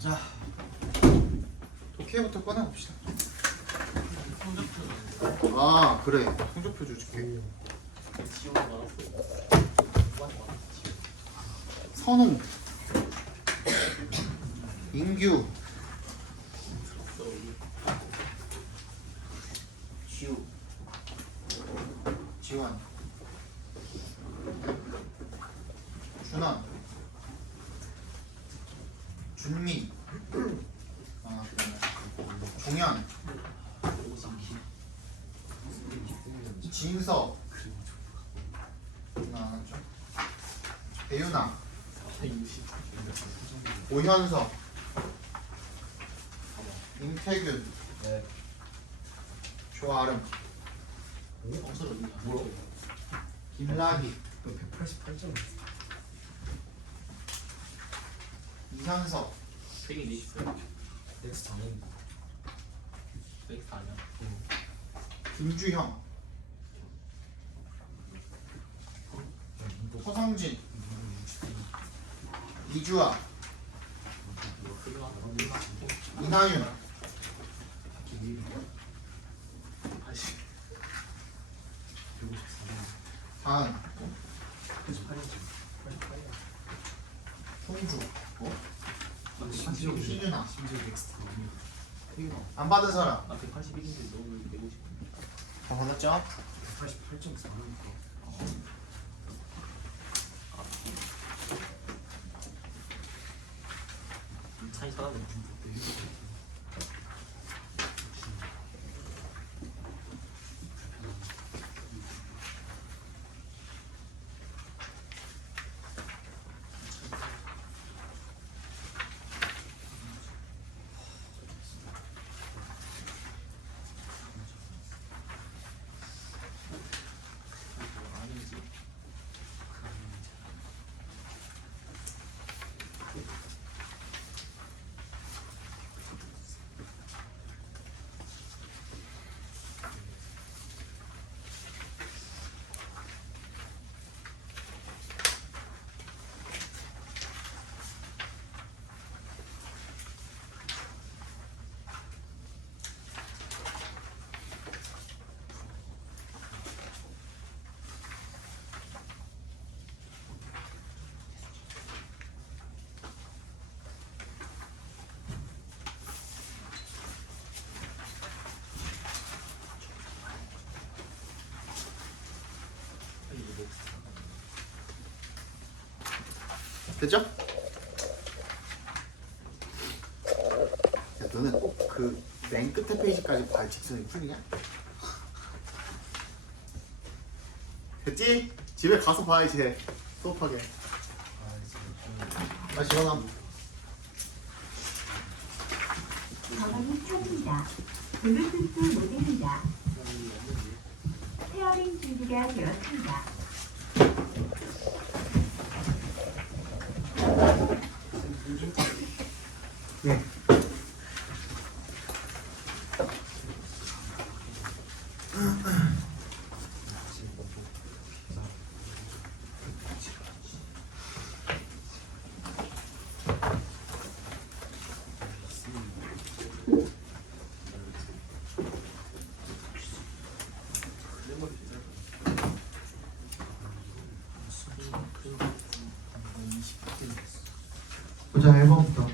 자, 독해부터 꺼내봅시다. 아 그래, 성적표 줄게. 선우, 인규, 지우, 지원, 준원, 준미, 종현, 진서, 배윤아, 오현석, 임태균, 조아름, 김라희, 188점. 이현석, 120점. 넥스트 장애인. 104냐? 김주형, 서성진, 이주아, 이나윤, 다은, 송주, 신윤아. 심지어 넥스트. 안 받은 사람. 나 181인데 너무 내고 싶어. 다 받았죠? 188점 사니까. 차이 사람들 아니지. 됐죠? 야, 너는 꼭 그 맨 끝에 페이지까지 발 직선이 풀리냐? 됐지? 집에 가서 봐야지. 수업하게. 나 지원함. 전원이 켜집니다. 블루투스 모드입니다. 페어링 준비가 되었습니다. 예. 보자 1번부터.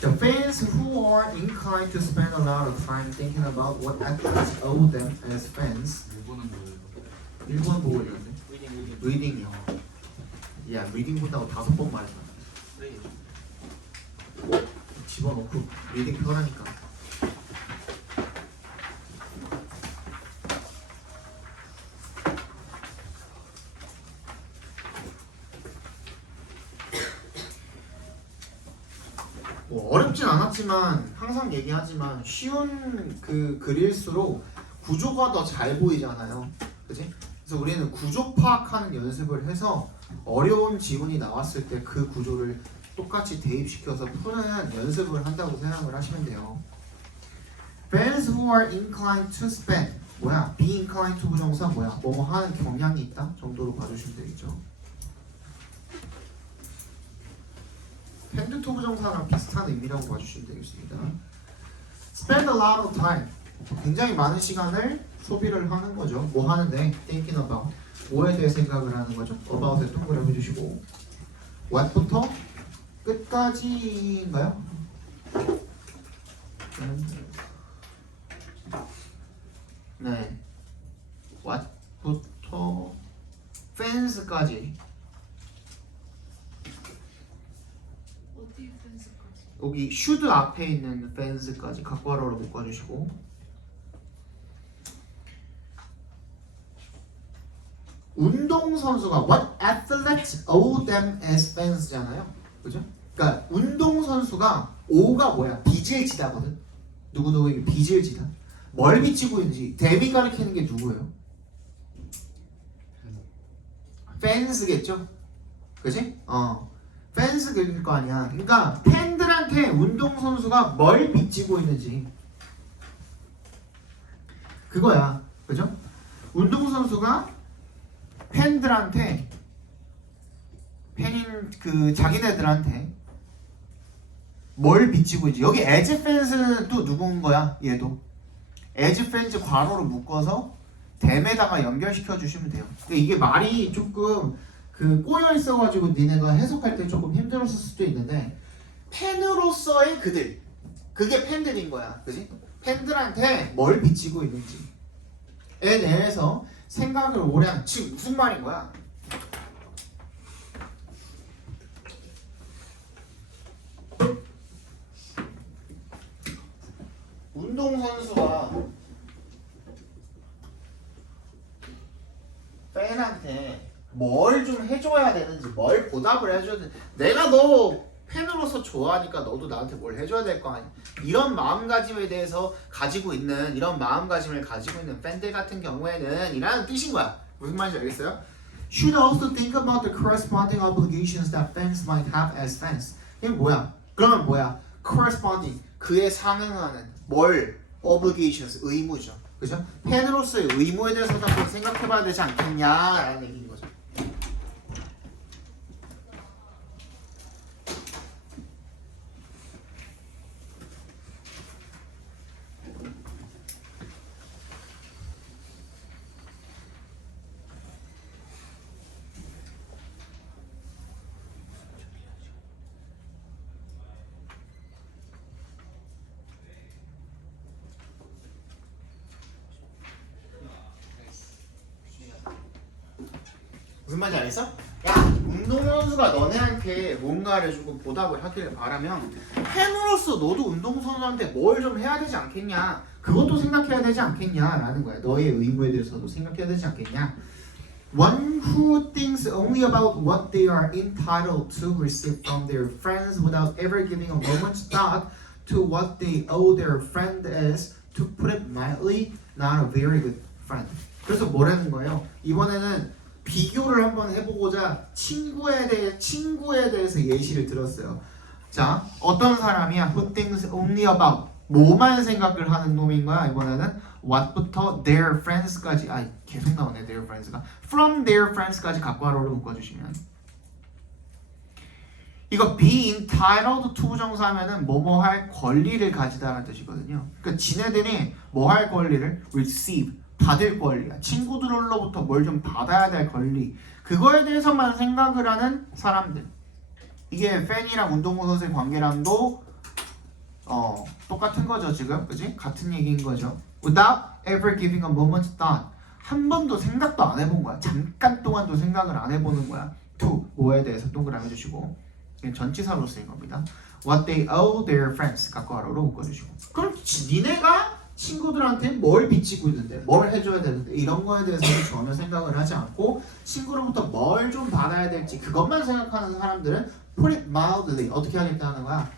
The fans who are inclined to spend a lot of time thinking about what athletes owe them as fans. 1번 보고 있는데. 리딩이요. 야, 리딩 본다고 5번 말했잖아. 집어넣고 리딩 펴라니까. 뭐 어렵진 않았지만 항상 얘기하지만 쉬운 그 글일수록 구조가 더 잘 보이잖아요. 그지? 그래서 우리는 구조 파악하는 연습을 해서 어려운 지문이 나왔을 때 그 구조를 똑같이 대입시켜서 푸는 연습을 한다고 생각을 하시면 돼요. Fans who are inclined to spend 뭐야? be inclined to 부정사 뭐야? 뭐뭐 하는 경향이 있다 정도로 봐주시면 되겠죠. 펜드 투 부정사랑 비슷한 의미라고 봐주시면 되겠습니다. Spend a lot of time. 굉장히 많은 시간을 소비를 하는 거죠. 뭐 하는데? Thinking about. 뭐에 대해 생각을 하는 거죠? About에 동그라미 해주시고 What부터 끝까지인가요? 네. What부터 fance까지. 어디 펜스까지? 여기 should 앞에 있는 fance까지 각괄호로 묶어주시고 운동선수가 what athletes owe them as fans잖아요. 그죠? 그러니까 운동선수가 O가 뭐야? 빚을 지다거든. 누구누구에게 빚을 지다. 뭘 빚지고 있는지 대비 가리키는 게 누구예요? fans겠죠? 그지? 팬스 그릴 거 아니야. 그러니까 팬들한테 운동선수가 뭘 빚지고 있는지 그거야. 그죠? 운동선수가 팬들한테 팬인 그 자기네들한테 뭘 빚지고 있지. 여기 as fans는 또 누군 거야? 얘도 as fans 괄호로 묶어서 댐에다가 연결시켜 주시면 돼요. 근데 이게 말이 조금 그 꼬여 있어가지고 니네가 해석할 때 조금 힘들었을 수도 있는데 팬으로서의 그들 그게 팬들인 거야. 그지? 팬들한테 뭘 빚지고 있는지에 대해서 생각을 오래 한 지금 무슨 말인 거야? 운동선수가 팬한테 뭘 좀 해줘야 되는지 뭘 보답을 해줘야 되는지 내가 너 팬으로서 좋아하니까 너도 나한테 뭘 해줘야 될 거 아니야. 이런 마음가짐에 대해서 가지고 있는 이런 마음가짐을 가지고 있는 팬들 같은 경우에는 이라는 뜻인 거야. 무슨 말인지 알겠어요? Should also think about the corresponding obligations that fans might have as fans. 이게 뭐야? 그러면 뭐야? Corresponding 그에 상응하는 뭘? Obligations 의무죠. 그죠? 팬으로서의 의무에 대해서도 한번 생각해봐야 되지 않겠냐라는 얘기인 거죠. 무슨 말인지 알겠어? 야, 운동선수가 너네한테 뭔가를 조금 보답을 하길 바라면 팬으로서 너도 운동선수한테 뭘 좀 해야 되지 않겠냐, 그것도 생각해야 되지 않겠냐라는 거야. 너의 의무에 대해서도 생각해야 되지 않겠냐. One who thinks only about what they are entitled to receive from their friends without ever giving a moment's thought to what they owe their friend is, to put it mildly, not a very good friend. 그래서 뭐라는 거예요? 이번에는 비교를 한번 해보고자 친구에 대해서 예시를 들었어요. 자, 어떤 사람이야? Who thinks only about 뭐만 생각을 하는 놈인 거야? 이번에는 what부터 their friends까지 계속 나오네. their friends가 from their friends까지 각괄호로 묶어주시면 이거 be entitled to 부정사하면은 뭐뭐 할 권리를 가지다라는 뜻이거든요. 그러니까 지네들이 뭐 할 권리를 receive 받을 권리야. 친구들로부터 뭘 좀 받아야 될 권리. 그거에 대해서만 생각을 하는 사람들. 이게 팬이랑 운동선수의 관계랑도 똑같은 거죠 지금. 그지? 같은 얘기인 거죠. Without ever giving a moment's thought. 한 번도 생각도 안 해본 거야. 잠깐 동안도 생각을 안 해보는 거야. To 뭐에 대해서 동그라미 해주시고 전치사로 쓰인 겁니다. What they owe their friends 각괄호로 묶어주시고. 그럼 니네가 친구들한테 뭘 빚지고 있는데 뭘 해줘야 되는데 이런 거에 대해서는 전혀 생각을 하지 않고 친구로부터 뭘 좀 받아야 될지 그것만 생각하는 사람들은 put it mildly 어떻게 하겠다는 거야?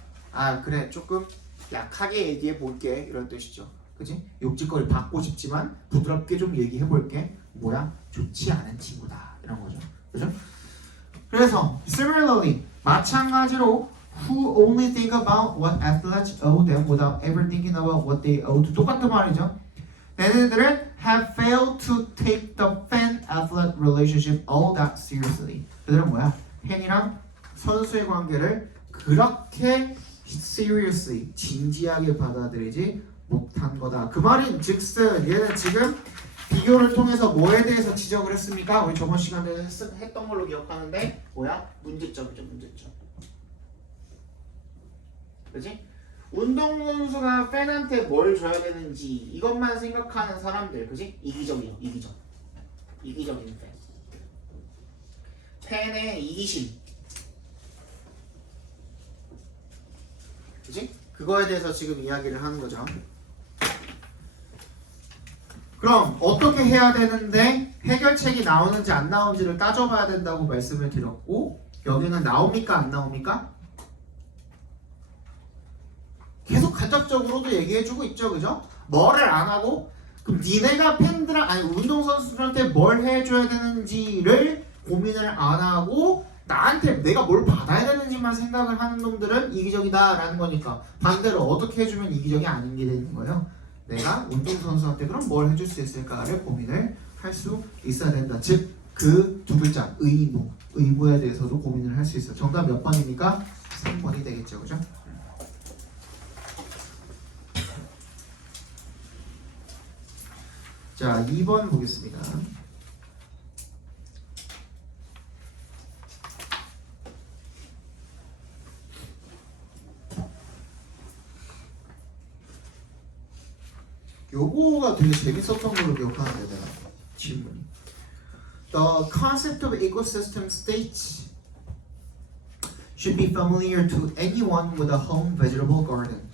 그래 조금 약하게 얘기해 볼게 이런 뜻이죠. 그지? 욕짓거리 받고 싶지만 부드럽게 좀 얘기해 볼게. 뭐야? 좋지 않은 친구다 이런 거죠. 그죠? 그래서 similarly 마찬가지로 who only think about what athletes owe them without ever thinking about what they owe to 똑같은 말이죠. 얘네들은 have failed to take the fan-athlete relationship all that seriously. 그들은 뭐야? 팬이랑 선수의 관계를 그렇게 seriously 진지하게 받아들이지 못한 거다. 그 말인 즉슨 얘는 지금 비교를 통해서 뭐에 대해서 지적을 했습니까? 우리 저번 시간에 했던 걸로 기억하는데 뭐야? 문제점이죠. 문제점. 그치? 운동선수가 팬한테 뭘 줘야 되는지 이것만 생각하는 사람들, 그치? 이기적이요. 이기적인 팬. 팬의 이기심, 그치? 그거에 대해서 지금 이야기를 하는 거죠. 그럼 어떻게 해야 되는데 해결책이 나오는지 안 나오는지를 따져봐야 된다고 말씀을 드렸고, 여기는 나옵니까 안 나옵니까? 계속 간접적으로도 얘기해주고 있죠, 그죠? 뭐를 안 하고, 그럼 니네가 운동선수들한테 뭘 해줘야 되는지를 고민을 안 하고 나한테 내가 뭘 받아야 되는지만 생각을 하는 놈들은 이기적이다라는 거니까, 반대로 어떻게 해주면 이기적이 아닌 게 되는 거예요. 내가 운동선수한테 그럼 뭘 해줄 수 있을까를 고민을 할 수 있어야 된다. 즉, 그 두 글자 의무에 대해서도 고민을 할 수 있어요. 정답 몇 번입니까? 3번이 되겠죠, 그죠? 자, 2번 보겠습니다. 요거가 되게 재밌었던 걸로 기억하는데 내가 질문이. The concept of ecosystem states should be familiar to anyone with a home vegetable garden.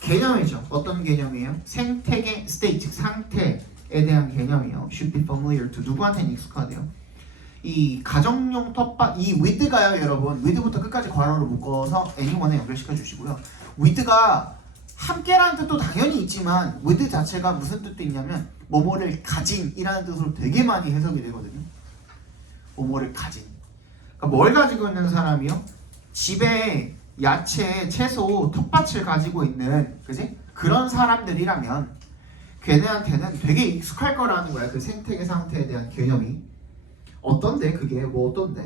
개념이죠. 어떤 개념이에요? 생태계 state, 즉 상태에 대한 개념이에요. Should be familiar to 누구한테는 익숙하대요. 이 가정용 텃밭, 이 with가요, 여러분. with부터 끝까지 괄호로 묶어서 anyone에 연결시켜 주시고요. with가 함께라는 뜻도 당연히 있지만 with 자체가 무슨 뜻도 있냐면 뭐뭐를 가진이라는 뜻으로 되게 많이 해석이 되거든요. 뭐뭐를 가진. 그러니까 뭘 가지고 있는 사람이요? 집에 야채, 채소, 텃밭을 가지고 있는, 그지? 그런 사람들이라면 걔네한테는 되게 익숙할 거라는 거야. 그 생태계 상태에 대한 개념이. 어떤데? 그게 뭐 어떤데?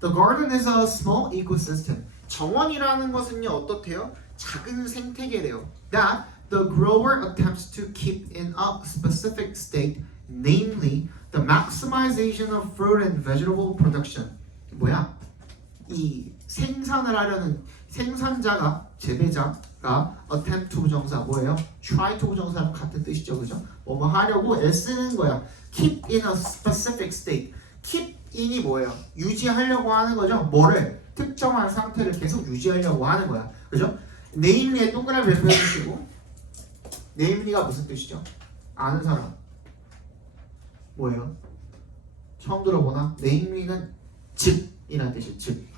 The garden is a small ecosystem. 정원이라는 것은요 어떻대요? 작은 생태계래요. That the grower attempts to keep in a specific state, namely the maximization of fruit and vegetable production. 뭐야? 이 생산을 하려는 생산자가, 재배자가 attempt to 부정사 뭐예요? try to 부정사랑 같은 뜻이죠, 그죠? 뭐뭐 하려고 애쓰는 거야. keep in a specific state. keep in이 뭐예요? 유지하려고 하는 거죠. 뭐를? 특정한 상태를 계속 유지하려고 하는 거야, 그죠? 네임리에 동그라미 배표해 주시고, 네임리가 무슨 뜻이죠? 아는 사람 뭐예요? 처음 들어보나? 네임리는 즉이라는 뜻이에요. 즉.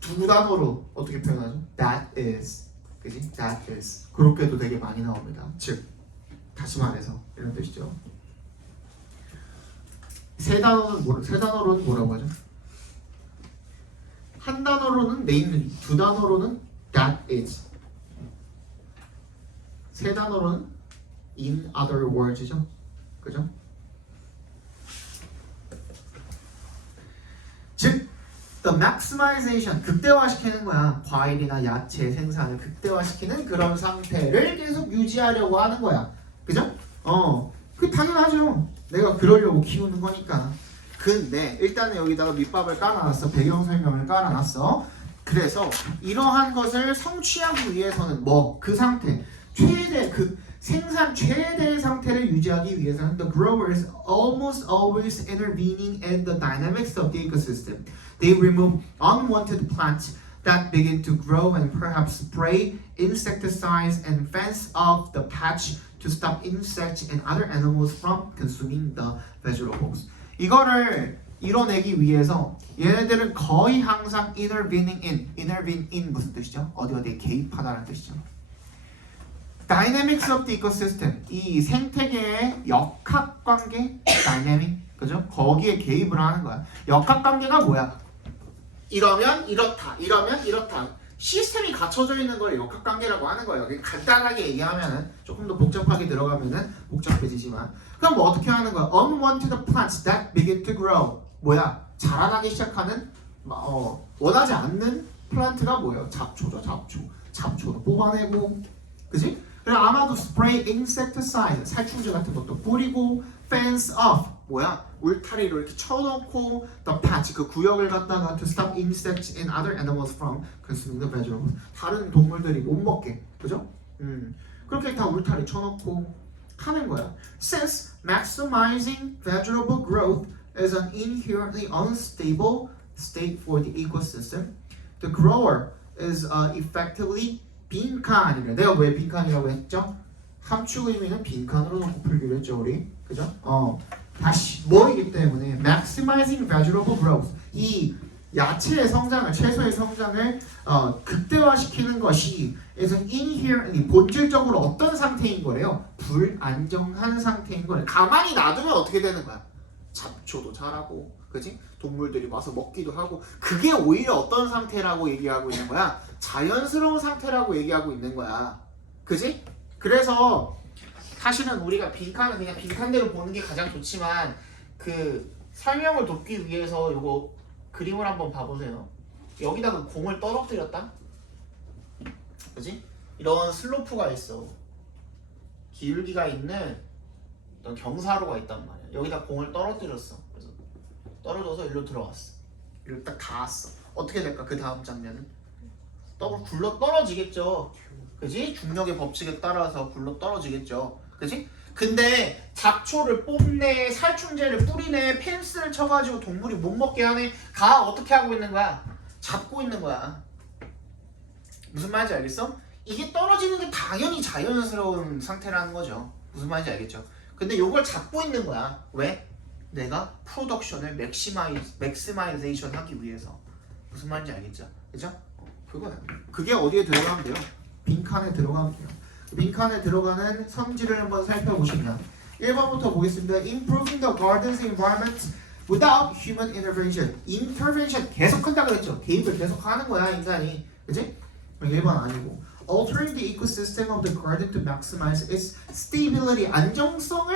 두 단어로 어떻게 표현하죠? That is, 그지? That is. 그렇게도 되게 많이 나옵니다. 즉, 다시 말해서 이런 뜻이죠. 세 단어로는 뭐라고 하죠? 한 단어로는 namely, 두 단어로는 that is, 세 단어로는 in other words죠, 그죠? 즉, the maximization, 극대화시키는 거야. 과일이나 야채 생산을 극대화시키는 그런 상태를 계속 유지하려고 하는 거야, 그죠? 그 당연하죠. 내가 그러려고 키우는 거니까. 근데 일단은 여기다가 밑밥을 깔아놨어. 배경 설명을 깔아놨어. 그래서 이러한 것을 성취하기 위해서는 그 상태, 그 생산 최대의 상태를 유지하기 위해서는 the grower is almost always intervening in the dynamics of the ecosystem. They remove unwanted plants that begin to grow and perhaps spray insecticides and fence off the patch to stop insects and other animals from consuming the vegetables. 이거를 이뤄내기 위해서 얘네들은 거의 항상 intervene in 무슨 뜻이죠? 어디에 개입하다라는 뜻이죠. Dynamics of the ecosystem, 이 생태계의 역학관계, dynamic, 그죠? 거기에 개입을 하는 거야. 역학관계가 뭐야? 이러면 이렇다, 이러면 이렇다. 시스템이 갖춰져 있는 걸 역학관계라고 하는 거예요. 간단하게 얘기하면은, 조금 더 복잡하게 들어가면은 복잡해지지만, 그럼 뭐 어떻게 하는 거야? Unwanted plants that begin to grow. 뭐야? 자라나기 시작하는 원하지 않는 플란트가 뭐예요? 잡초죠, 잡초. 잡초도 뽑아내고, 그지? 그리고 아마도 spray insecticide, 살충제 같은 것도 뿌리고, fence off, 뭐야? 울타리로 이렇게 쳐놓고, the patch, 그 구역을 갖다가 to stop insects and other animals from consuming the vegetables. 다른 동물들이 못 먹게, 그죠? 그렇게 다 울타리 쳐놓고 하는 거야. Since maximizing vegetable growth is an inherently unstable state for the ecosystem, the grower is effectively 빈칸이래. 내가 왜 빈칸이라고 했죠? 함축 의미는 빈칸으로 놓고 풀기로 했죠, 우리. 그죠? 다시 뭐이기 때문에 maximizing vegetable growth, 이 야채의 성장을, 채소의 성장을 극대화시키는 것이 is an inherently, 본질적으로 어떤 상태인 거래요? 불안정한 상태인 거래. 가만히 놔두면 어떻게 되는 거야? 잡초도 자라고, 그지? 동물들이 와서 먹기도 하고, 그게 오히려 어떤 상태라고 얘기하고 있는 거야? 자연스러운 상태라고 얘기하고 있는 거야, 그지? 그래서 사실은 우리가 빈칸은 그냥 빈칸대로 보는 게 가장 좋지만, 그 설명을 돕기 위해서 요거 그림을 한번 봐보세요. 여기다가 공을 떨어뜨렸다, 그지? 이런 슬로프가 있어, 기울기가 있는 어떤 경사로가 있단 말이야. 여기다 공을 떨어뜨렸어. 그래서 떨어져서 일로 들어왔어. 일로 딱 닿았어. 어떻게 될까? 그 다음 장면은 굴러 떨어지겠죠, 그지? 중력의 법칙에 따라서 굴러 떨어지겠죠, 그지? 근데 잡초를 뽑네, 살충제를 뿌리네, 펜스를 쳐가지고 동물이 못 먹게 하네. 가 어떻게 하고 있는 거야? 잡고 있는 거야. 무슨 말인지 알겠어? 이게 떨어지는 게 당연히 자연스러운 상태라는 거죠. 무슨 말인지 알겠죠? 근데 요걸 잡고 있는 거야. 왜? 내가 프로덕션을 맥시마이제이션 하기 위해서. 무슨 말인지 알겠죠? 그죠? 그거야. 그게 어디에 들어가면 돼요? 빈칸에 들어가면 돼요. 빈칸에 들어가는 성질을 한번 살펴보시면 1번부터 보겠습니다. Improving the garden's environment without human intervention. Intervention 계속한다 그랬죠? 개입을 계속하는 거야, 인간이. 그치? 1번 아니고 Altering the ecosystem of the garden to maximize its stability. 안정성?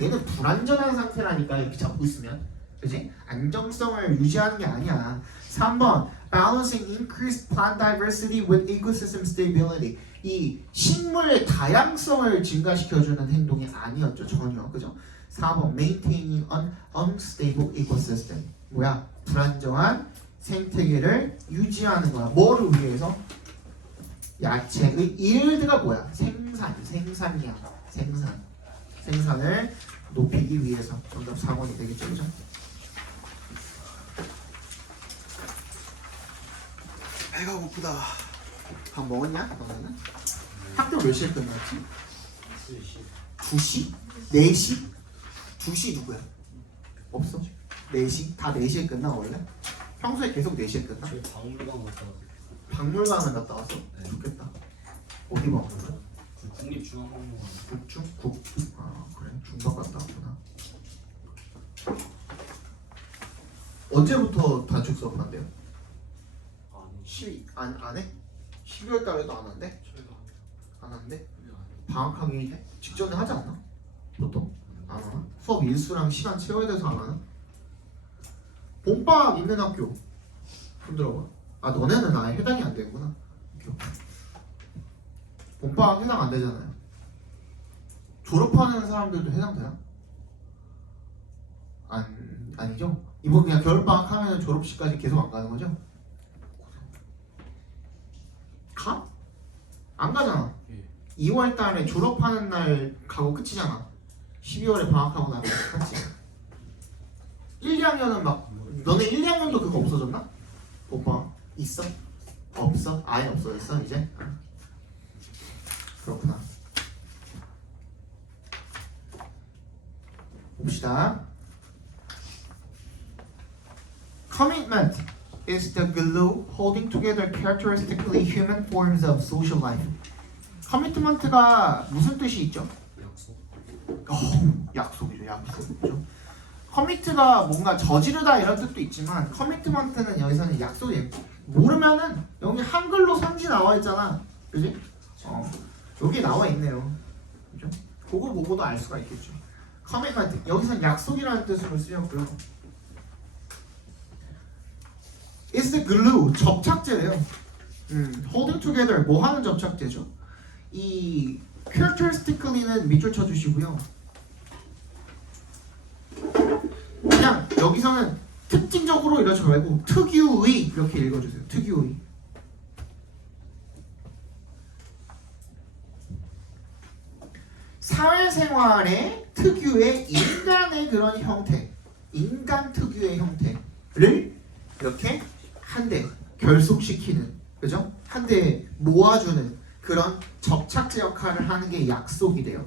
얘는 불안전한 상태라니까, 이렇게 잡고 있으면. 그치? 안정성을 유지하는 게 아니야. 3번 Balancing increased plant diversity with ecosystem stability. 이 식물의 다양성을 증가시켜주는 행동이 아니었죠, 전혀. 그죠? 4번 Maintaining an unstable ecosystem. 뭐야? 불안정한 생태계를 유지하는 거야. 뭐를 위해서? 야채의 yield가 뭐야? 생산이야. 생산을 높이기 위해서. 정답 4번이 되겠죠, 그죠? 배가 고프다. 밥 먹었냐? 너네는? 학교 몇 시에 끝났지? 2시? 4시? 2시 누구야? 없어? 4시? 다 4시에 끝나 원래? 평소에 계속 4시에 끝나? 저희 박물관 갔다 왔어요. 박물관을 갔다 왔어? 좋겠다. 어디 박물관? 국립중앙박물관. 국중? 아 그래? 중박 갔다 왔구나. 언제부터 단축 수업한대요? 안 해? 12월 달에도 안 한대? 저희가 안 한대? 방학하기 직전에 하지 않나? 보통? 안 하나? 수업 일수랑 시간 채워야 돼서 안 하나? 봄방학 있는 학교 손 들어봐. 아 너네는 아예 해당이 안 되는구나. 봄방학 해당 안 되잖아요. 졸업하는 사람들도 해당되나? 아니죠? 이번 그냥 겨울방학 하면 졸업식까지 계속 안 가는 거죠? 가? 안 가잖아. 2월 달에 졸업하는 날 가고 끝이잖아. 12월에 방학하고 나면 같이. 1, 2학년은 막 너네 1, 2학년도 그거 없어졌나? 오빠 있어? 없어? 아예 없어졌어 이제? 그렇구나. 봅시다. Commitment is the glue holding together characteristically human forms of social life. 커미트먼트가 무슨 뜻이 있죠? 약속이죠, 약속이죠. 커미트가 뭔가 저지르다 이런 뜻도 있지만 커미트먼트는 여기서는 약속이에요. 모르면은 여기 한글로 선지 나와 있잖아, 그지? 여기 나와 있네요, 그죠? 그거 보고도 알 수가 있겠죠. 커미트먼트 여기서는 약속이라는 뜻으로 쓰였고요. It's the glue, 접착제래요. holding together, 뭐 하는 접착제죠? 이 characteristically는 밑줄 쳐주시고요. 그냥 여기서는 특징적으로 이러지 말고 특유의 이렇게 읽어주세요. 특유의. 사회생활의 특유의 인간의 그런 형태, 인간 특유의 형태를 이렇게 한데 결속시키는, 그죠? 한데 모아주는 그런 접착제 역할을 하는 게 약속이래요.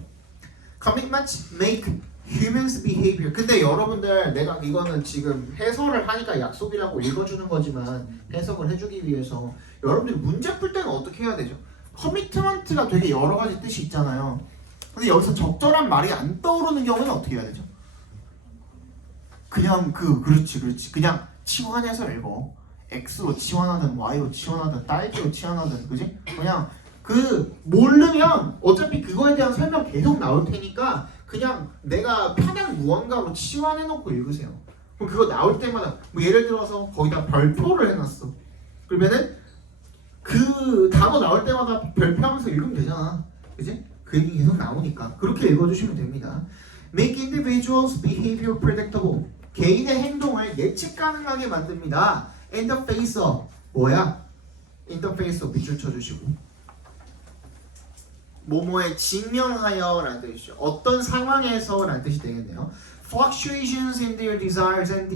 Commitments make humans behavior. 근데 여러분들, 내가 이거는 지금 해설을 하니까 약속이라고 읽어주는 거지만 해석을 해주기 위해서 여러분들이 문제 풀 때는 어떻게 해야 되죠? 커미트먼트가 되게 여러 가지 뜻이 있잖아요. 근데 여기서 적절한 말이 안 떠오르는 경우는 어떻게 해야 되죠? 그냥 그렇지 그냥 치환해서 읽어. X로 치환하든 Y로 치환하든 딸기로 치환하든, 그지? 그냥 모르면 어차피 그거에 대한 설명 계속 나올 테니까 그냥 내가 편한 무언가로 치환해놓고 읽으세요. 그럼 그거 나올 때마다 뭐 예를 들어서 거기다 별표를 해놨어. 그러면은 그 단어 나올 때마다 별표하면서 읽으면 되잖아, 그지? 그 얘기 계속 나오니까 그렇게 읽어주시면 됩니다. Make individuals behavior predictable. 개인의 행동을 예측 가능하게 만듭니다. In the face of 뭐야? In the face of 밑줄 쳐주시고 뭐뭐에 직면하여 라는 뜻이죠. 어떤 상황에서 라는 뜻이 되겠네요. Fluctuations in their desires and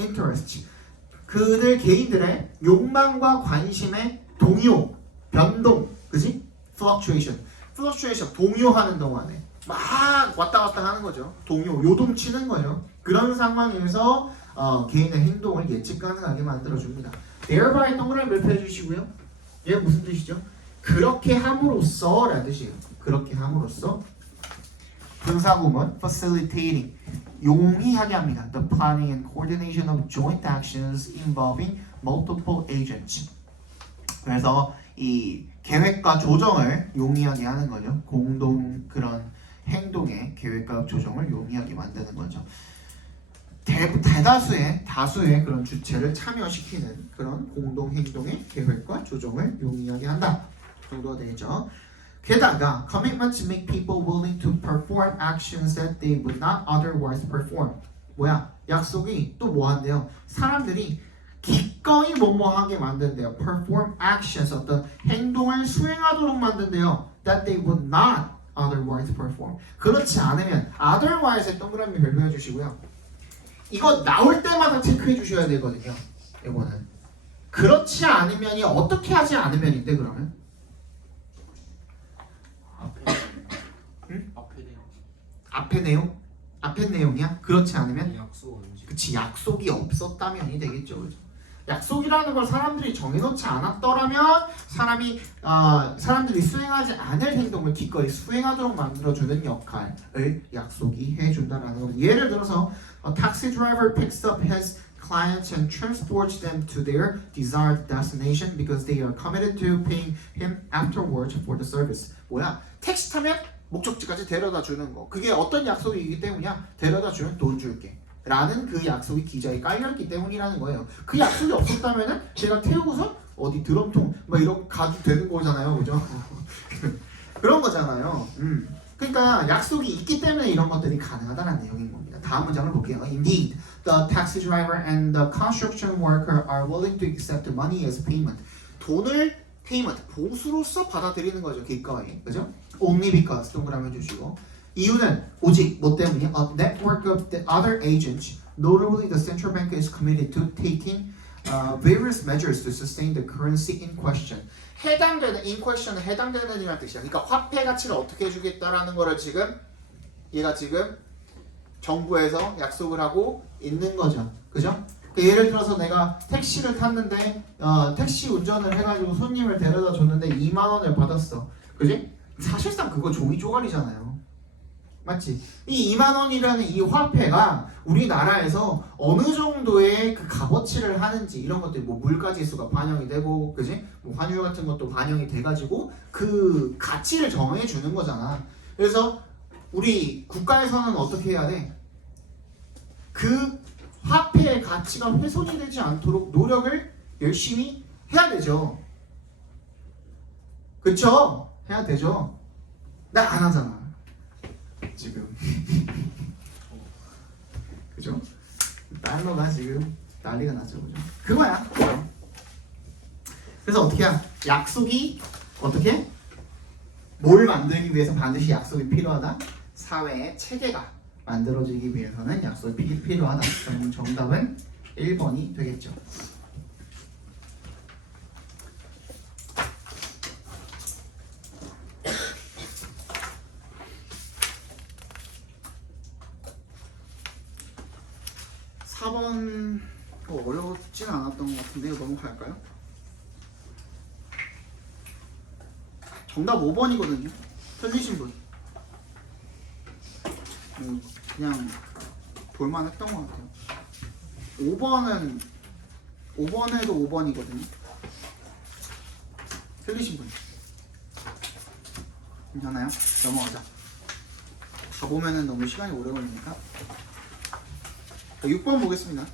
interests. 그들 개인들의 욕망과 관심의 동요, 변동, 그지? Fluctuation, 동요하는 동안에 막 왔다 갔다 하는 거죠. 요동치는 거죠. 그런 상황에서 개인의 행동을 예측 가능하게 만들어줍니다. thereby 동그라미 몇 표 해주시고요. 얘 무슨 뜻이죠? 그렇게 함으로써 라는 뜻이에요. 그렇게 함으로써. 분사구문 facilitating, 용이하게 합니다. The planning and coordination of joint actions involving multiple agents. 그래서 이 계획과 조정을 용이하게 하는 거죠. 공동 그런 행동의 계획과 조정을 용이하게 만드는 거죠. 다수의 그런 주체를 참여시키는 그런 공동 행동의 계획과 조정을 용이하게 한다 정도가 되겠죠. 게다가 commitments make people willing to perform actions that they would not otherwise perform. 뭐야? 약속이 또 뭐 한대요? 사람들이 기꺼이 뭐뭐하게 만든대요. perform actions, 어떤 행동을 수행하도록 만든대요. that they would not otherwise perform. 그렇지 않으면 otherwise에 동그라미 별표해 주시고요. 이거 나올 때마다 체크해 주셔야 되거든요. 이거는 그렇지 않으면이 어떻게 하지 않으면인데 그러면? 앞에 앞에 내용? 앞에 내용이야? 그렇지 않으면? 약속 언제? 그치, 약속이 없었다면이 되겠죠. 그죠? 약속이라는 걸 사람들이 정해놓지 않았더라면 사람들이 수행하지 않을 행동을 기꺼이 수행하도록 만들어주는 역할을 약속이 해준다라는 겁니다. 예를 들어서 a taxi driver picks up his clients and transports them to their desired destination because they are committed to paying him afterwards for the service. 뭐야? 택시 타면 목적지까지 데려다 주는 거. 그게 어떤 약속이기 때문이야? 데려다 주면 돈 줄게. 라는 그 약속이 기저에 깔려있기 때문이라는 거예요. 그 약속이 없었다면은 제가 태우고서 어디 드럼통 막 이런 가도 되는 거잖아요, 그죠? 그런 거잖아요. 그러니까 약속이 있기 때문에 이런 것들이 가능하다는 내용인 겁니다. 다음 문장을 볼게요. Indeed, the taxi driver and the construction worker are willing to accept money as payment. 돈을 payment, 보수로서 받아들이는 거죠, 기꺼이, 그죠? Only because 동그라미 해주시고. 이유는 오직 뭐 때문이야? A network of the other agents, notably the central bank, is committed to taking various measures to sustain the currency in question. 해당되는 in question은 해당되는이라는 뜻이야. 그러니까 화폐 가치를 어떻게 해주겠다라는 거를 얘가 지금 정부에서 약속을 하고 있는 거죠, 그죠? 예를 들어서 내가 택시를 탔는데 택시 운전을 해가지고 손님을 데려다 줬는데 2만 원을 받았어, 그지? 사실상 그거 종이 쪼가리잖아요. 맞지? 이 2만 원이라는 이 화폐가 우리나라에서 어느 정도의 그 값어치를 하는지 이런 것들, 뭐 물가 지수가 반영이 되고, 그지? 뭐 환율 같은 것도 반영이 돼가지고 그 가치를 정해 주는 거잖아. 그래서 우리 국가에서는 어떻게 해야 돼? 그 화폐의 가치가 훼손이 되지 않도록 노력을 열심히 해야 되죠. 그쵸? 해야 되죠. 나 안 하잖아 지금. 그죠? 달러가 지금 난리가 나죠. 그죠? 그거야. 그래서 어떻게 해야? 약속이 어떻게? 뭘 만들기 위해서 반드시 약속이 필요하다? 사회의 체계가 만들어지기 위해서는 약속이 필요하다. 그럼 정답은 1번이 되겠죠. 사 번 어렵진 않았던 것 같은데 이거 넘어갈까요? 정답 5번이거든요. 틀리신 분. 그냥 볼만했던 것 같아요. 5번은 5번에도 5번이거든요. 틀리신 분. 괜찮아요? 넘어가자. 다 보면은 너무 시간이 오래 걸리니까. 6번 보겠습니다.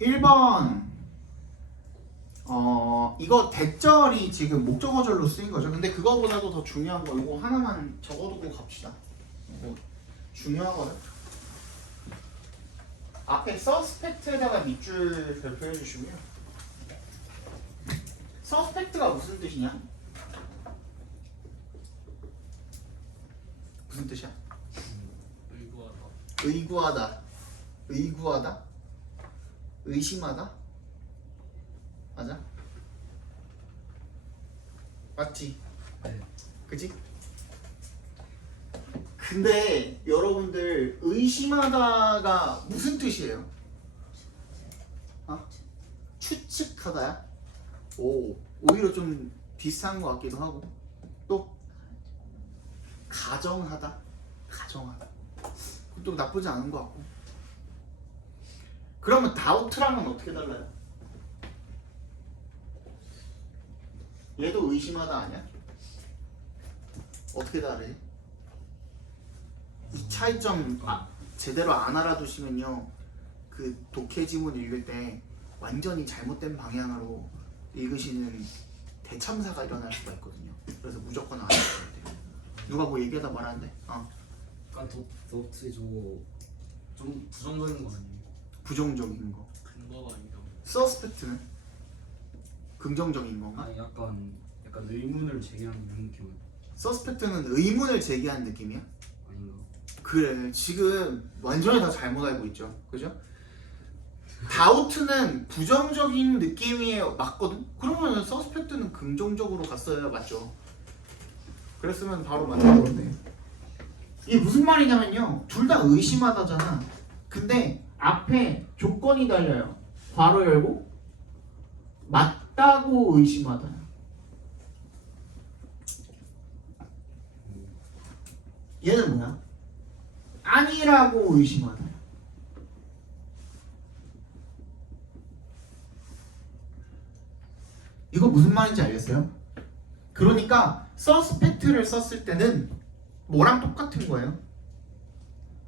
(1번) 이거 대절이 지금 목적어절로 쓰인 거죠. 근데 그거보다도 더 중요한 거 이거 하나만 적어두고 갑시다. 이거 중요하거든. 앞에 suspect에다가 밑줄 별표해 주시고요. suspect가 무슨 뜻이냐? 무슨 뜻이야? 의구하다. 의구하다. 의구하다? 의심하다? 맞아? 맞지? 네. 그치? 근데 여러분들 의심하다가 무슨 뜻이에요? 추측하다야? 오히려 좀 비슷한 것 같기도 하고. 또 가정하다? 가정하다. 그것도 나쁘지 않은 것 같고. 그러면 다우트랑은 어떻게 달라요? 얘도 의심하다 아니야? 어떻게 다르지? 이 차이점 제대로 안 알아두시면요, 그 독해 지문 읽을 때 완전히 잘못된 방향으로 읽으시는 대참사가 일어날 수가 있거든요. 그래서 무조건 알아두셔야 돼요. 누가 뭐 얘기하다 말하는데? 약간 도트 저거 좀 부정적인 거 아니에요? 부정적인 거. 근거가 아니다. 서스펙트는 긍정적인 건가? 아니 약간 의문을 제기하는 이런 느낌 서스펙트는 의문을 제기하는 느낌이야? 아닌가? 그래, 지금 완전히 다 잘못 알고 있죠. 그죠? 다우트는 부정적인 느낌이 맞거든? 그러면 서스펙트는 긍정적으로 갔어야 맞죠. 그랬으면 바로 맞는 건데. 이게 무슨 말이냐면요, 둘 다 의심하다잖아. 근데 앞에 조건이 달려요. 괄호 열고 맞다고 의심하다. 얘는 뭐야? 아니라고 의심하다. 이거 무슨 말인지 알겠어요? 그러니까 suspect를 썼을 때는 뭐랑 똑같은 거예요?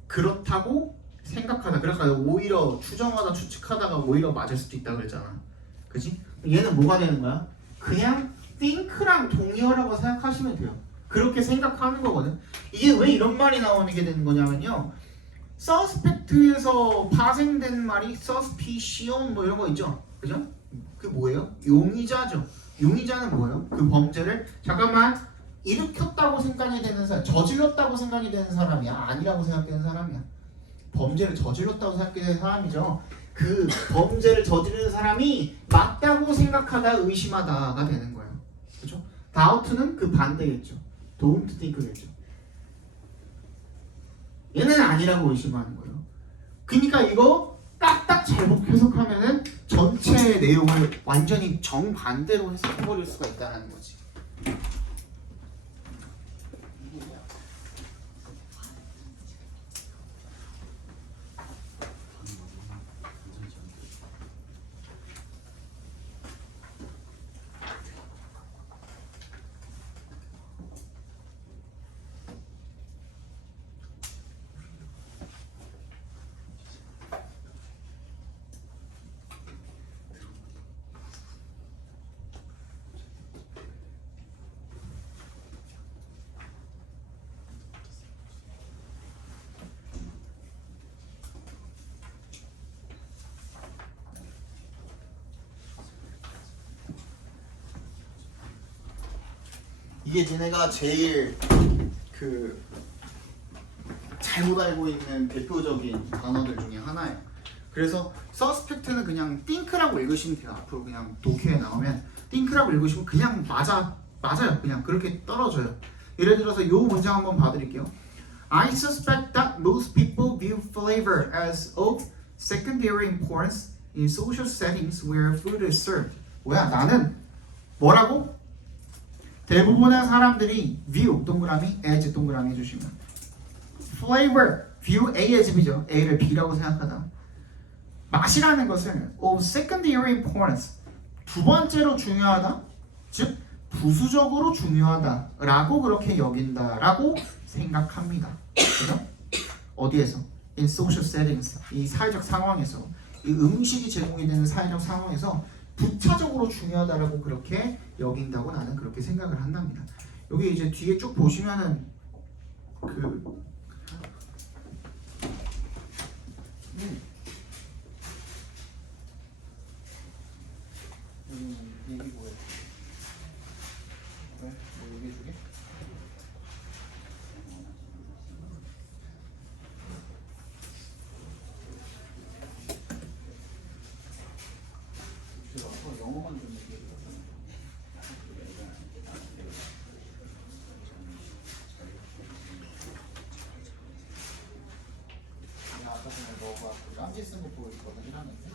그렇다고 생각하다. 그러니까 오히려 추정하다, 추측하다가 오히려 맞을 수도 있다 그랬잖아. 그지? 얘는 뭐가 되는 거야? 그냥 think랑 동의어라고 생각하시면 돼요. 그렇게 생각하는 거거든. 이게 왜 이런 말이 나오게 되는 거냐면요, suspect에서 파생된 말이 suspicion 뭐 이런 거 있죠. 그죠? 그게 뭐예요? 용의자죠. 용의자는 뭐예요? 그 범죄를 잠깐만 일으켰다고 생각이 되는 사람, 저질렀다고 생각이 되는 사람이야? 아니라고 생각되는 사람이야? 범죄를 저질렀다고 생각되는 사람이죠. 그 범죄를 저지르는 사람이 맞다고 생각하다, 의심하다가 되는 거예요. 그렇죠? doubt는 그 반대겠죠. don't think겠죠. 얘는 아니라고 의심하는 거예요. 그러니까 이거 딱딱 잘못 해석하면은 전체 내용을 완전히 정반대로 해석해버릴 수가 있다는 거지. 이게 니네가 제일 그 잘못 알고 있는 대표적인 단어들 중에 하나예요. 그래서 suspect는 그냥 think라고 읽으시면 돼요. 앞으로 그냥 독해에 나오면 think라고 읽으시면 그냥 맞아요. 그냥 그렇게 떨어져요. 예를 들어서 이 문장 한번 봐드릴게요. I suspect that most people view flavor as of secondary importance in social settings where food is served. 뭐야? 나는 뭐라고? 대부분의 사람들이 view 동그라미 as 동그라미 해주시면 flavor view A as B죠. A를 B라고 생각하다. 맛이라는 것을 of secondary importance 두 번째로 중요하다. 즉 부수적으로 중요하다라고 그렇게 여긴다라고 생각합니다. 그죠? 어디에서? In social settings 이 사회적 상황에서 이 음식이 제공이 되는 사회적 상황에서 부차적으로 중요하다라고 그렇게 여긴다고 나는 그렇게 생각을 한답니다. 여기 이제 뒤에 쭉 보시면은 그 얘기 뭐야? 왜? 뭐 얘기해 주게? 영어만 좀 얘기해 줘. 내가 아까 전에 너가 깜지 쓴 거 보여줬거든 1학년 때.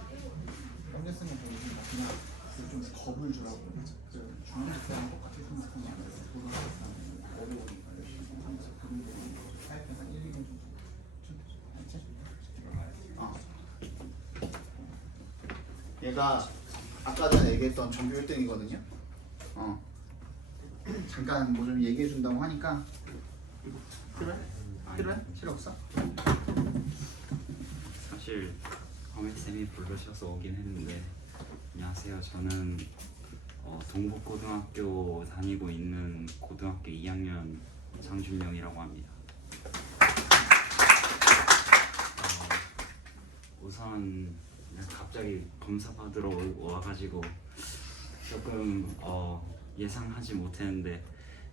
깜지 쓴 거 보여주면 그냥 좀 겁을 주라고. 그 중학교 때랑 똑같이 생각하면 안 돼. 고등학교 때는 어려우니까 열심히 하면서 그런 거 타입해서 1, 2년 좀 알지? 얘가 아까 전에 얘기했던 전교 1등이거든요. 잠깐 뭐 좀 얘기해 준다고 하니까 필요해? 필요 없어? 사실 허민쌤이 부르셔서 오긴 했는데 안녕하세요. 저는 동북고등학교 다니고 있는 고등학교 2학년 장준영이라고 합니다. 우선 갑자기 검사 받으러 와가지고 조금 예상하지 못했는데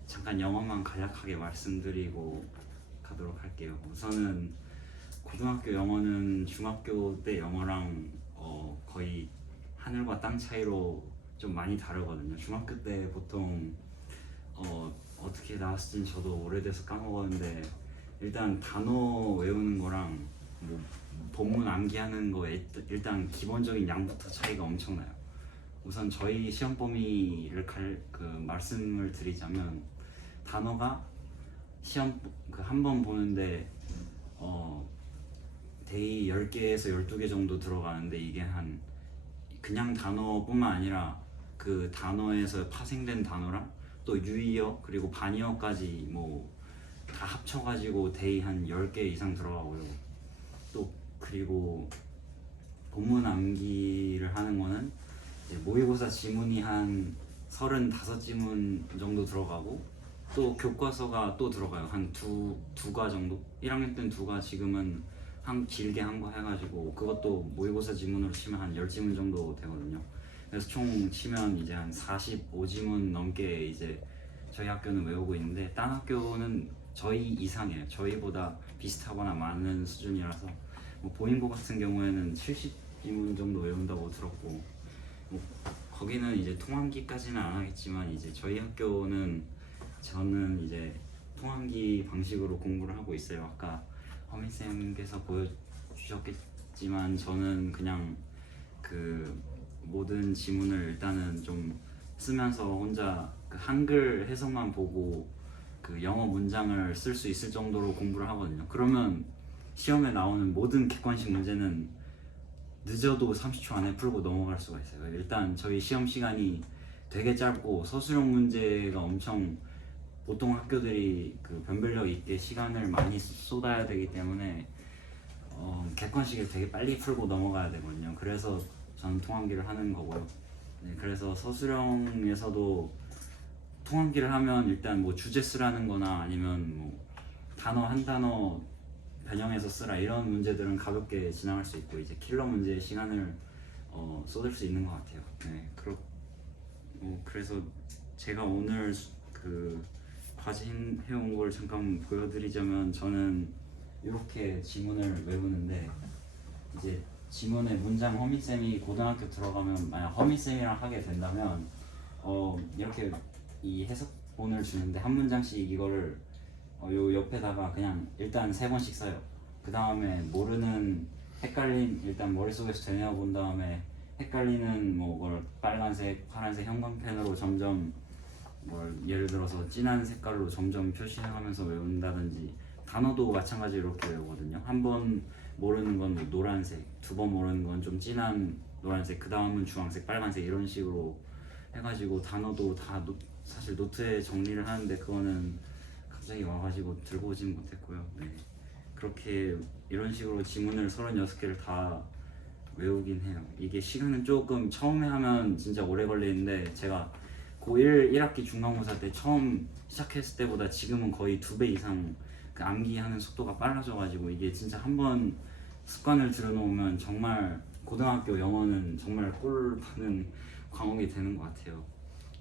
잠깐 영어만 간략하게 말씀드리고 가도록 할게요. 우선은 고등학교 영어는 중학교 때 영어랑 거의 하늘과 땅 차이로 좀 많이 다르거든요. 중학교 때 보통 어떻게 나왔을지는 저도 오래돼서 까먹었는데 일단 단어 외우는 거랑 뭐 본문 암기하는 거에 일단 기본적인 양부터 차이가 엄청나요. 우선 저희 시험 범위를 말씀을 드리자면 단어가 시험 한 번 보는데 데이 10개에서 12개 정도 들어가는데 이게 한 그냥 단어뿐만 아니라 그 단어에서 파생된 단어랑 또 유의어 그리고 반의어까지 뭐 다 합쳐가지고 데이 한 10개 이상 들어가고요. 또 그리고 본문 암기를 하는 거는 이제 모의고사 지문이 한 35지문 정도 들어가고 또 교과서가 또 들어가요. 한 두과 정도? 1학년 때는 두과, 지금은 길게 한 거 해가지고 그것도 모의고사 지문으로 치면 한 10지문 정도 되거든요. 그래서 총 치면 이제 한 45지문 넘게 이제 저희 학교는 외우고 있는데 딴 학교는 저희 이상이에요. 저희보다 비슷하거나 많은 수준이라서 뭐 보인고 같은 경우에는 70지문 정도 외운다고 들었고 뭐 거기는 이제 통암기까지는 안 하겠지만 이제 저희 학교는 저는 이제 통암기 방식으로 공부를 하고 있어요. 아까 허민쌤께서 보여주셨겠지만 저는 그냥 그 모든 지문을 일단은 좀 쓰면서 혼자 그 한글 해석만 보고 그 영어 문장을 쓸 수 있을 정도로 공부를 하거든요. 그러면 시험에 나오는 모든 객관식 문제는 늦어도 30초 안에 풀고 넘어갈 수가 있어요. 일단 저희 시험 시간이 되게 짧고 서술형 문제가 엄청 보통 학교들이 그 변별력 있게 시간을 많이 쏟아야 되기 때문에 객관식을 되게 빨리 풀고 넘어가야 되거든요. 그래서 저는 통암기를 하는 거고요. 네, 그래서 서술형에서도 통암기를 하면 일단 뭐 주제 쓰라는 거나 아니면 뭐 단어 한 단어 변형해서 쓰라 이런 문제들은 가볍게 지나갈 수 있고 이제 킬러 문제에 시간을 쏟을 수 있는 것 같아요. 네, 그래서 제가 오늘 그 과제 해온 걸 잠깐 보여드리자면 저는 이렇게 지문을 외우는데 이제 지문의 문장 허미쌤이 고등학교 들어가면 만약 허미쌤이랑 하게 된다면 이렇게 이 해석본을 주는데 한 문장씩 이거를 요 옆에다가 그냥 일단 3번씩 써요. 그 다음에 모르는 헷갈린 일단 머릿속에서 되뇌어 본 다음에 헷갈리는 뭘 빨간색, 파란색 형광펜으로 점점 뭘 예를 들어서 진한 색깔로 점점 표시해가면서 외운다든지 단어도 마찬가지로 이렇게 외우거든요. 한 번 모르는 건 뭐 노란색, 2번 모르는 건 좀 진한 노란색, 그 다음은 주황색, 빨간색 이런 식으로 해가지고 단어도 다 사실 노트에 정리를 하는데 그거는 갑자기 와가지고 들고 오진 못했고요. 네. 그렇게 이런 식으로 지문을 36개를 다 외우긴 해요. 이게 시간은 조금 처음에 하면 진짜 오래 걸리는데 제가 고1 1학기 중간고사 때 처음 시작했을 때보다 지금은 거의 2배 이상 그 암기하는 속도가 빨라져가지고 이게 진짜 한번 습관을 들여놓으면 정말 고등학교 영어는 정말 꿀 받는 과목이 되는 것 같아요.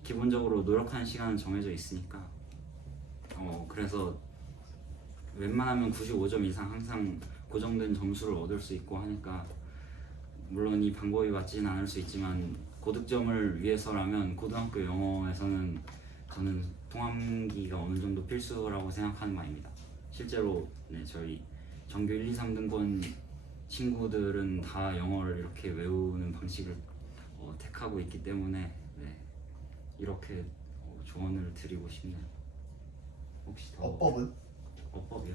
기본적으로 노력하는 시간은 정해져 있으니까 그래서 웬만하면 95점 이상 항상 고정된 점수를 얻을 수 있고 하니까 물론 이 방법이 맞지는 않을 수 있지만 고득점을 위해서라면 고등학교 영어에서는 저는 통암기가 어느 정도 필수라고 생각하는 바입니다. 실제로 네, 저희 전교 1, 2, 3등권 친구들은 다 영어를 이렇게 외우는 방식을 택하고 있기 때문에 네, 이렇게 조언을 드리고 싶네요. 혹시 더 어법은? 어법이요?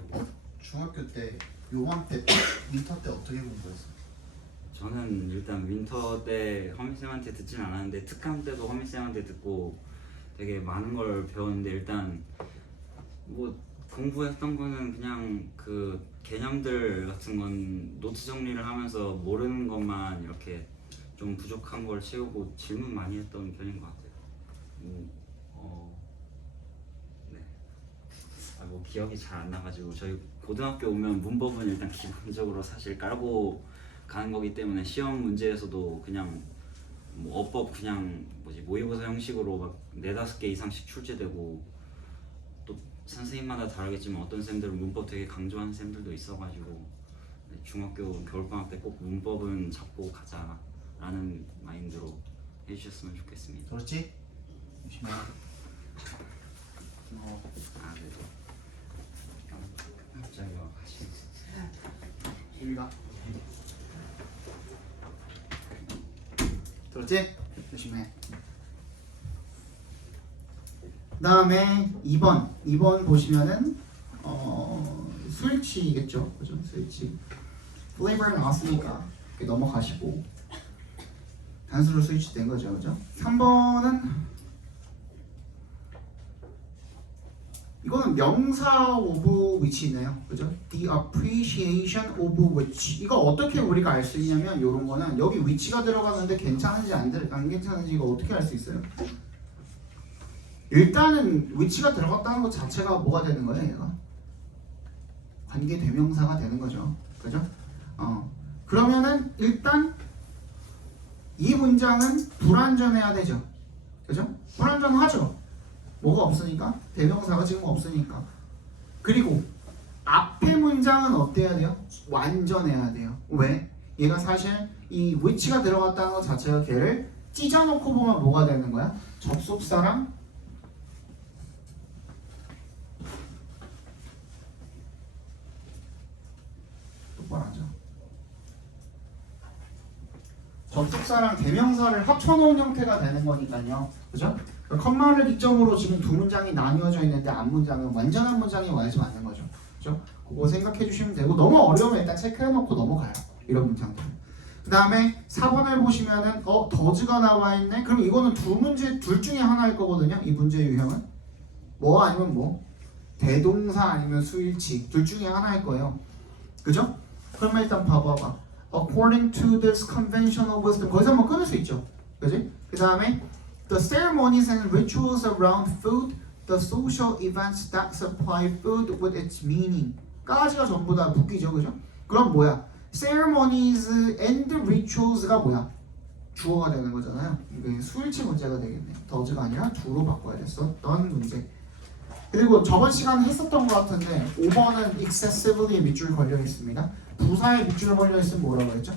중학교 때 요맘때 윈터 때 어떻게 공부했어? 저는 일단 윈터 때 허미쌤한테 듣진 않았는데 특강 때도 허미쌤한테 듣고 되게 많은 걸 배웠는데 일단 뭐 공부했던 거는 그냥 그 개념들 같은 건 노트 정리를 하면서 모르는 것만 이렇게 좀 부족한 걸 채우고 질문 많이 했던 편인 것 같아요. 네. 뭐 기억이 잘 안 나가지고 저희 고등학교 오면 문법은 일단 기본적으로 사실 깔고 가는 거기 때문에 시험 문제에서도 그냥 뭐 어법 그냥 모의고사 형식으로 막 4-5개 이상씩 출제되고 또 선생님마다 다르겠지만 어떤 쌤들은 문법 되게 강조하는 쌤들도 있어가지고 네, 중학교 겨울방학 때 꼭 문법은 잡고 가자라는 마인드로 해주셨으면 좋겠습니다. 그렇지? 열심히 해. 아 그래도 갑자기 와가지고 일가. 들었지? 열심히 해. 그 다음에 2번 보시면은 스위치겠죠, 그죠? 스위치. 플레이버 나왔으니까 이렇게 넘어가시고 단수로 스위치 된 거죠, 그죠? 3번은 이거는 명사 오브 위치네요, 그죠? The appreciation of which. 이거 어떻게 우리가 알 수 있냐면 이런 거는 여기 위치가 들어가는데 괜찮은지 안 괜찮은지 이거 어떻게 알 수 있어요? 일단은 위치가 들어갔다는 것 자체가 뭐가 되는 거예요, 얘가? 관계 대명사가 되는 거죠, 그죠? 그러면은 일단 이 문장은 불완전해야 되죠, 그죠? 불완전하죠. 뭐가 없으니까? 대명사가 지금 없으니까. 그리고 앞에 문장은 어때야 돼요? 완전해야 돼요. 왜? 얘가 사실 이 which가 들어갔다는 것 자체가 걔를 찢어놓고 보면 뭐가 되는 거야? 접속사랑 똑바로 앉아. 접속사랑 대명사를 합쳐놓은 형태가 되는 거니까요, 그죠? 컴마를 기점으로 지금 두 문장이 나뉘어져 있는데 앞 문장은 완전한 문장이 와야지 맞는 거죠, 그죠? 그거 생각해 주시면 되고 너무 어려우면 일단 체크해놓고 넘어가요, 이런 문장들. 그 다음에 4번을 보시면은 더즈가 나와 있네. 그럼 이거는 둘 중에 하나일 거거든요, 이 문제 유형은. 뭐 아니면 뭐 대동사 아니면 수일치 둘 중에 하나일 거예요, 그죠? 그러면 일단 봐봐봐. According to this conventional wisdom. 거기서 한번 끊을 수 있죠, 그지? 그 다음에 the ceremonies and rituals around food, the social events that supply food with its meaning. 까지가 전부 다 묶이죠, 그죠? 그럼 뭐야? ceremonies and rituals가 뭐야? 주어가 되는 거잖아요. 이게 수일치 문제가 되겠네. 더즈가 아니라 do로 바꿔야 됐었던 문제. 그리고 저번 시간에 했었던 것 같은데 5번은 excessively에 밑줄 걸려 있습니다. 부사에 밑줄 걸려 있으면 뭐라고 했죠?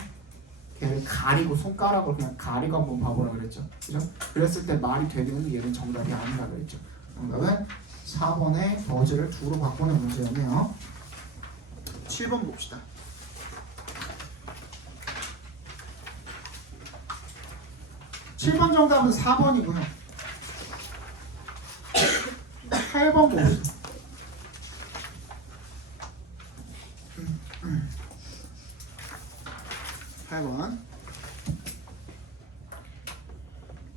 걔를 가리고 손가락으로 그냥 가리고 한번 봐보라 그랬죠. 그죠? 그랬을 때 말이 되는 얘는 정답이 아니라 그랬죠. 정답은 4번의 버즈를 2로 바꾸는 문제였네요. 7번 봅시다. 7번 정답은 4번이고요. 8번 봅시다.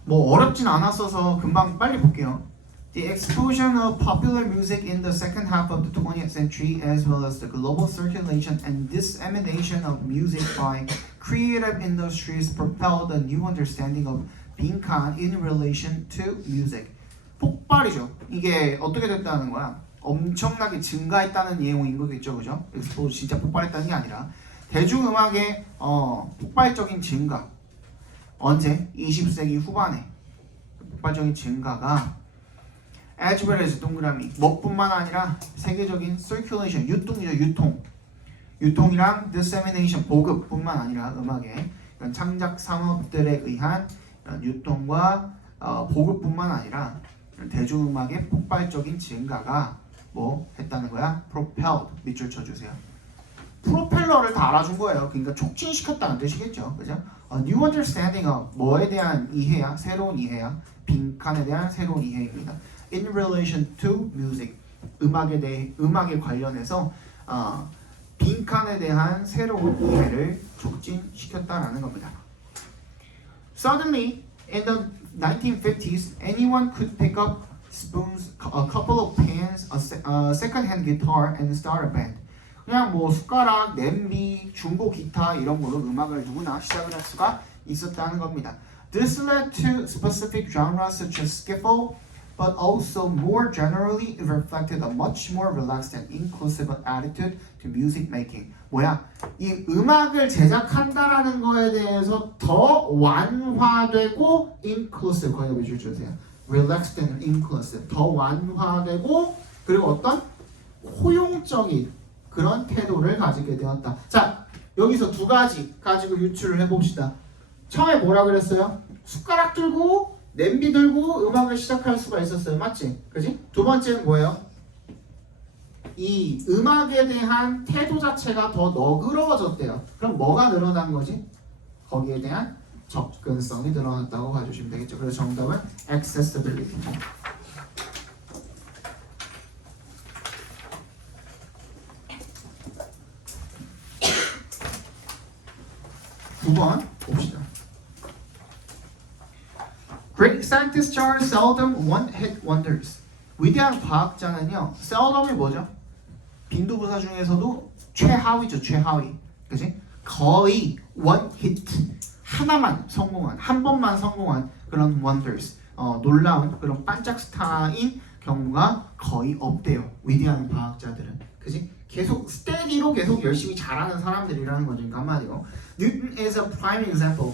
뭐 어렵진 않았어서 금방 빨리 볼게요. The explosion of popular music in the second half of the 20th century, as well as the global circulation and dissemination of music by creative industries, propelled a new understanding of 빈칸 in relation to music. 폭발이죠. 이게 어떻게 됐다는 거야? 엄청나게 증가했다는 내용인 거겠죠, 그죠? explosion 진짜 폭발했다는 게 아니라 대중음악의 폭발적인 증가. 언제? 20세기 후반에 폭발적인 증가가 as well as 동그라미 뭐뿐만 아니라 세계적인 circulation 유통이죠. 유통이랑 dissemination 보급뿐만 아니라 음악의 이런 창작 산업들에 의한 유통과 보급뿐만 아니라 대중음악의 폭발적인 증가가 뭐 했다는 거야? propelled 밑줄 쳐주세요. 프로펠러를 다 알아준 거예요. 그러니까 촉진시켰다는 뜻이겠죠. 그죠? new understanding of 뭐에 대한 이해야? 새로운 이해야? 빈칸에 대한 새로운 이해입니다. in relation to music 음악에 관련해서 빈칸에 대한 새로운 이해를 촉진시켰다라는 겁니다. Suddenly, in the 1950s, anyone could pick up spoons, a couple of pans, a second-hand guitar, and start a band. 그냥 뭐 숟가락, 냄비, 중고 기타 이런 걸로 음악을 누구나 시작을 할 수가 있었다는 겁니다. This led to specific genres such as skiffle, but also more generally it reflected a much more relaxed and inclusive attitude to music making. 뭐야? 이 음악을 제작한다라는 거에 대해서 더 완화되고 inclusive 거기다 밑줄 주세요. relaxed and inclusive 더 완화되고 그리고 어떤 포용적인 그런 태도를 가지게 되었다. 자, 여기서 두 가지 가지고 유추를 해봅시다. 처음에 뭐라 그랬어요? 숟가락 들고 냄비 들고 음악을 시작할 수가 있었어요. 맞지? 그지? 두 번째는 뭐예요? 이 음악에 대한 태도 자체가 더 너그러워졌대요. 그럼 뭐가 늘어난 거지? 거기에 대한 접근성이 늘어났다고 봐주시면 되겠죠. 그래서 정답은 accessibility. 9번 봅시다. Great scientists are seldom one-hit wonders. 위대한 과학자는요, seldom이 뭐죠? 빈도부사 중에서도 최하위죠, 최하위. 그치? 거의 one-hit, 하나만 성공한, 한 번만 성공한 그런 wonders, 놀라운 그런 반짝 스타인 경우가 거의 없대요. 위대한 과학자들은. 그치? 계속 스테디로 계속 열심히 잘하는 사람들이라는 거죠. 그러니까 한마디로 Newton is a prime example.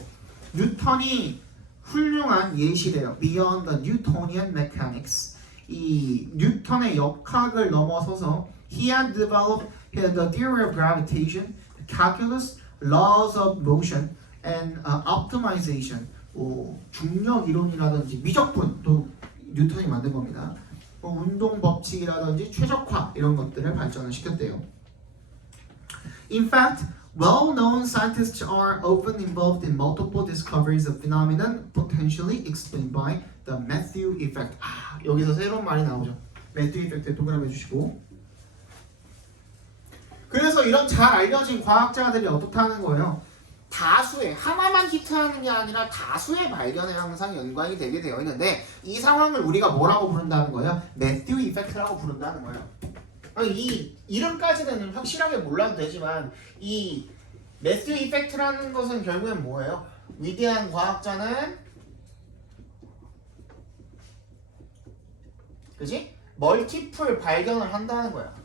뉴턴이 훌륭한 예시래요. Beyond the Newtonian mechanics. 이 뉴턴의 역학을 넘어서서 he had developed the theory of gravitation, calculus, laws of motion, and optimization. 중력 이론이라든지 미적분도 뉴턴이 만든 겁니다. 운동 법칙이라든지 최적화 이런 것들을 발전을 시켰대요. In fact, well-known scientists are often involved in multiple discoveries of phenomenon potentially explained by the Matthew effect. 여기서 새로운 말이 나오죠. Matthew effect에 동그라미 해주시고. 그래서 이런 잘 알려진 과학자들이 어떻다는 거예요? 다수의, 하나만 히트하는 게 아니라 다수의 발견에 항상 연관이 되게 되어 있는데 이 상황을 우리가 뭐라고 부른다는 거예요? 매튜 이펙트라고 부른다는 거예요. 이 이름까지는 확실하게 몰라도 되지만 이 매튜 이펙트라는 것은 결국엔 뭐예요? 위대한 과학자는 그지? 멀티플 발견을 한다는 거야.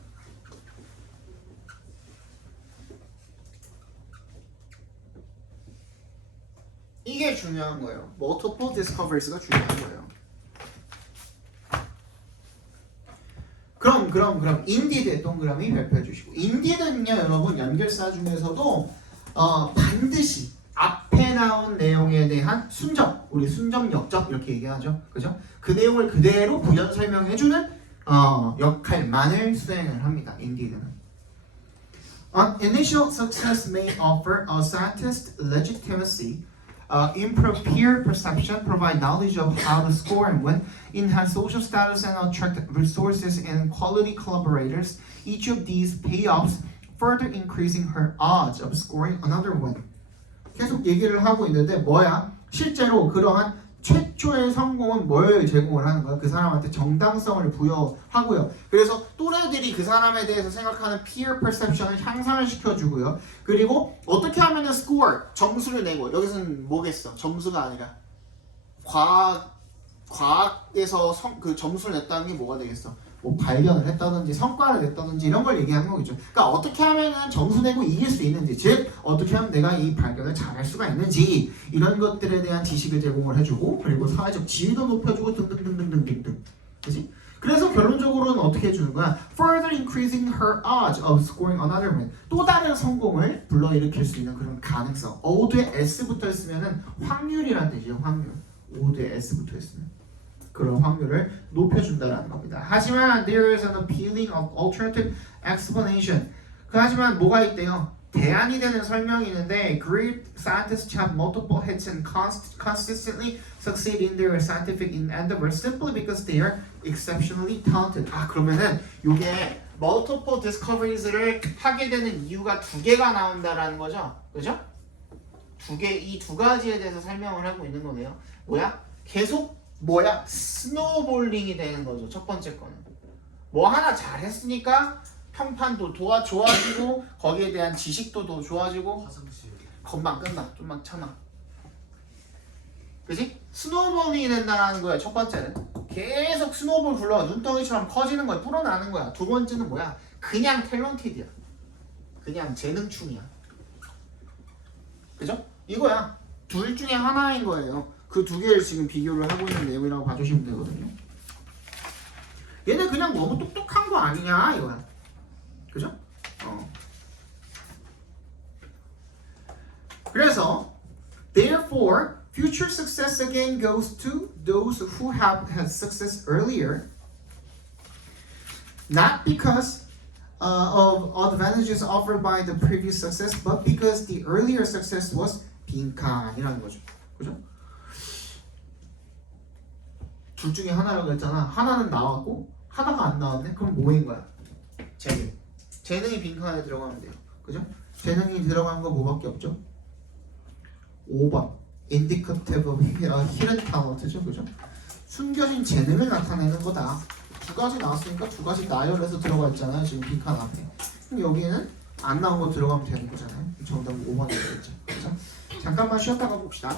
이게 중요한 거예요. multiple discovers가 중요한 거예요. 그럼 indeed 동그라미 발표해 주시고 indeed는요 여러분 연결사 중에서도 반드시 앞에 나온 내용에 대한 순접 우리 순접 역접 이렇게 얘기하죠 그죠? 그 내용을 그대로 부연 설명해주는 역할만을 수행을 합니다 indeed는 initial success may offer a scientist legitimacy improve peer perception, provide knowledge of how to score and win, enhance social status and attract resources and quality collaborators. Each of these payoffs further increasing her odds of scoring another win. 계속 얘기를 하고 있는데 뭐야? 실제로 그러한 최초의 성공은 뭘 제공을 하는 거야? 그 사람한테 정당성을 부여하고요. 그래서 또래들이 그 사람에 대해서 생각하는 peer perception을 향상을 시켜주고요. 그리고 어떻게 하면은 score 점수를 내고 여기서는 뭐겠어? 점수가 아니라 과학에서 그 점수를 냈다는 게 뭐가 되겠어? 뭐 발견을 했다든지 성과를 냈다든지 이런 걸 얘기하는 거겠죠. 그러니까 어떻게 하면은 점수 내고 이길 수 있는지, 즉 어떻게 하면 내가 이 발견을 잘할 수가 있는지 이런 것들에 대한 지식을 제공을 해주고 그리고 사회적 지위도 높여주고 등등등등등등, 그렇지? 그래서 결론적으로는 어떻게 해주는 거야? Further increasing her odds of scoring another win. 또 다른 성공을 불러일으킬 수 있는 그런 가능성. o도에 s 붙어 있으면은 확률이란 뜻이에요. 확률. o도에 s 붙어 있으면. 그런 확률을 높여준다라는 겁니다. 하지만 there is an appealing of alternative explanation. 하지만 뭐가 있대요? 대안이 되는 설명이 있는데 great scientists have multiple hits and consistently succeed in their scientific endeavors simply because they are exceptionally talented. 그러면은 이게 multiple discoveries를 하게 되는 이유가 두 개가 나온다라는 거죠. 그죠? 이 두 가지에 대해서 설명을 하고 있는 거네요. 뭐야? 계속 스노우볼링이 되는 거죠. 첫 번째 거는 뭐 하나 잘했으니까 평판도 좋아지고 거기에 대한 지식도 더 좋아지고 화장실 금방 끝나. 좀만 참아. 그지? 스노우볼링이 된다는 거야. 첫 번째는 계속 스노우볼 굴러 눈덩이처럼 커지는 거야. 불어나는 거야. 두 번째는 뭐야? 그냥 탤런티드야. 그냥 재능충이야. 그죠? 이거야. 둘 중에 하나인 거예요. 그 두 개를 지금 비교를 하고 있는 내용이라고 봐주시면 되거든요. 얘네 그냥 너무 똑똑한 거 아니냐 이거야. 그죠? 그래서 therefore future success again goes to those who have had success earlier, not because of advantages offered by the previous success, but because the earlier success was 빈칸이라는 거죠. 그죠? 둘 중에 하나라고 했잖아. 하나는 나왔고 하나가 안 나왔네. 그럼 뭐인 거야? 재능이 빈칸에 들어가면 돼요. 그죠? 재능이 들어간 거 뭐밖에 없죠? 5번 indicative of hidden talent죠. 그죠? 숨겨진 재능을 나타내는 거다. 두 가지 나왔으니까 두 가지 나열해서 들어가 있잖아요. 지금 빈칸 앞에. 그럼 여기에는 안 나온 거 들어가면 되는 거잖아요. 정답은 5번이 되겠죠. 그죠? 잠깐만 쉬었다가 봅시다.